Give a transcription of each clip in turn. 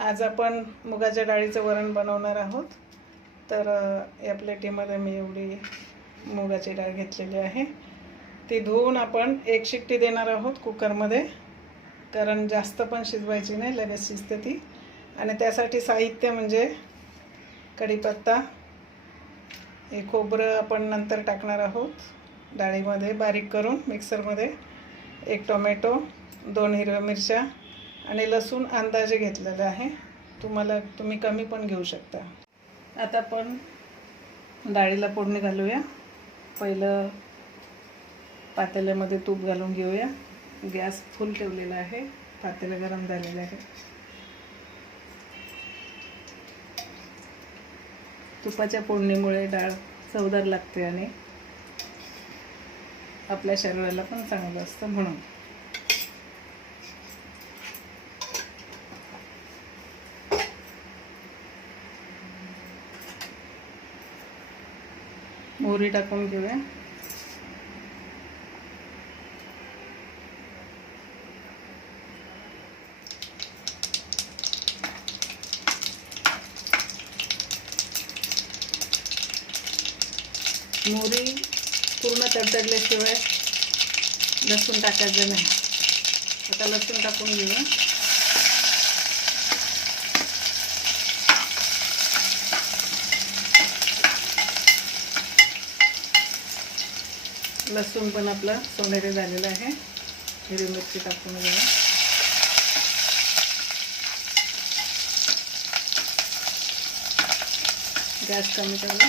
आज आपण मुगाच्या डाळीचं वरण बनवणार आहोत. तर या प्लेटीमध्ये मी एवढी मुगाची डाळ घेतलेली आहे. ती धुवून आपण एक शिट्टी देणार आहोत कुकरमध्ये. कारण जास्त पण शिजवायची नाही लगेच शिजते ती. आणि त्यासाठी साहित्य म्हणजे कढीपत्ता. हे खोबरं आपण नंतर टाकणार आहोत डाळीमध्ये बारीक करून मिक्सरमध्ये. एक टोमॅटो दोन हिरव्या मिरच्या आणि लसूण अंदाजे घेतलेलं आहे. तुम्हाला तुम्ही कमी पण घेऊ शकता. आता आपण डाळीला फोडणी घालूया. पहिलं पातेल्यामध्ये तूप घालून घेऊया. गॅस फुल ठेवलेला आहे. पातेलं गरम झालेलं आहे. तुपाच्या फोडणीमुळे डाळ चवदार लागते आणि आपल्या शरीराला पण चांगलं असतं म्हणून. मोहरी टाकून घेऊया. मोहरी पूर्ण तडतडल्याशिवाय लसूण टाकायचं नाही. आता लसूण टाकून घेऊया. लसूण पण आपला सोनेरी झालेला आहे. हिरवी मिरची टाकून घ्या गॅस कमी करा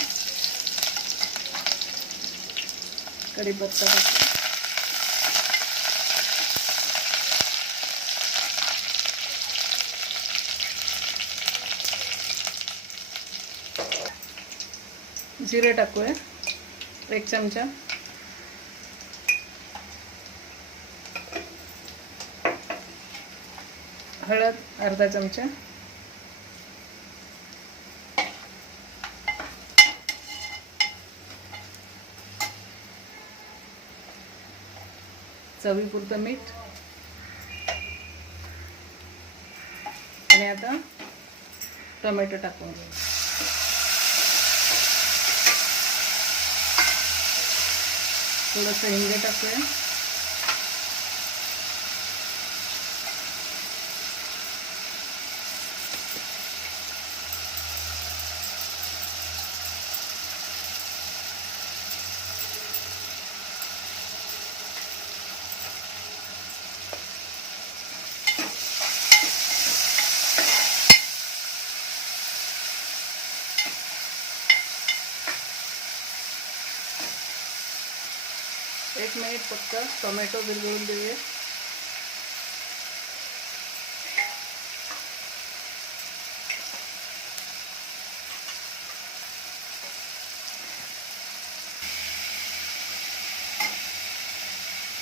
कढीपत्ता टाकू. जिरे टाकूया. एक चमचा. हळद अर्धा चमचा. चवीपुरतं मीठ. आणि आता टोमॅटो टाकून घेऊ. थोडंसं हिंग टाकूया. एक मिनिट फक्त टोमॅटो बिलगळून देऊया.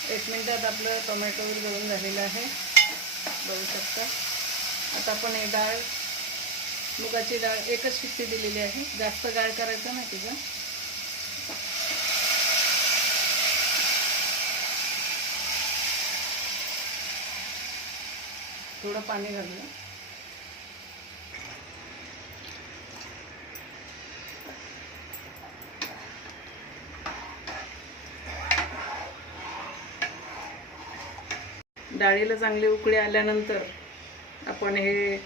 एक मिनिटात आपलं टोमॅटो विरघळून झालेलं आहे. बघू शकता. आता आपण हे डाळ मुगाची डाळ एकच शिट्टी दिलेली आहे. जास्त डाळ करायचं नाही तिचं. थोडं पाणी घालूया. डाळीला चांगली उकळी आल्यानंतर आपण हे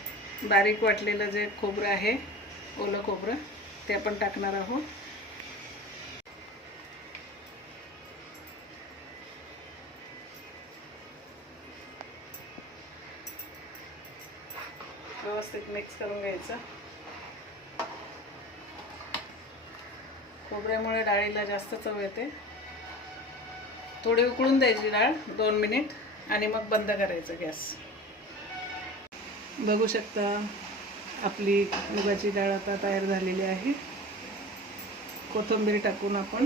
बारीक वाटलेलं जे खोबरं आहे ओलं खोबरं ते आपण टाकणार आहोत. व्यवस्थित मिक्स करून घ्यायचं. खोबऱ्यामुळे डाळीला जास्त चव येते. थोडी उकळून द्यायची डाळ दोन मिनिट आणि मग बंद करायचं गॅस. बघू शकता आपली मुगाची डाळ आता तयार झालेली आहे. कोथिंबीर टाकून आपण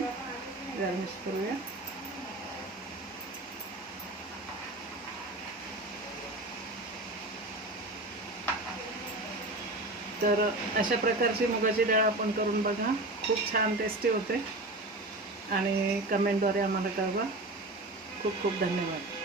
गार्निश करूया. तर अशा प्रकारची मुगाची डाळ आपण करून बघा. खूप छान टेस्टी होते. आणि कमेंटद्वारे आम्हाला कळवा. खूप खूप धन्यवाद.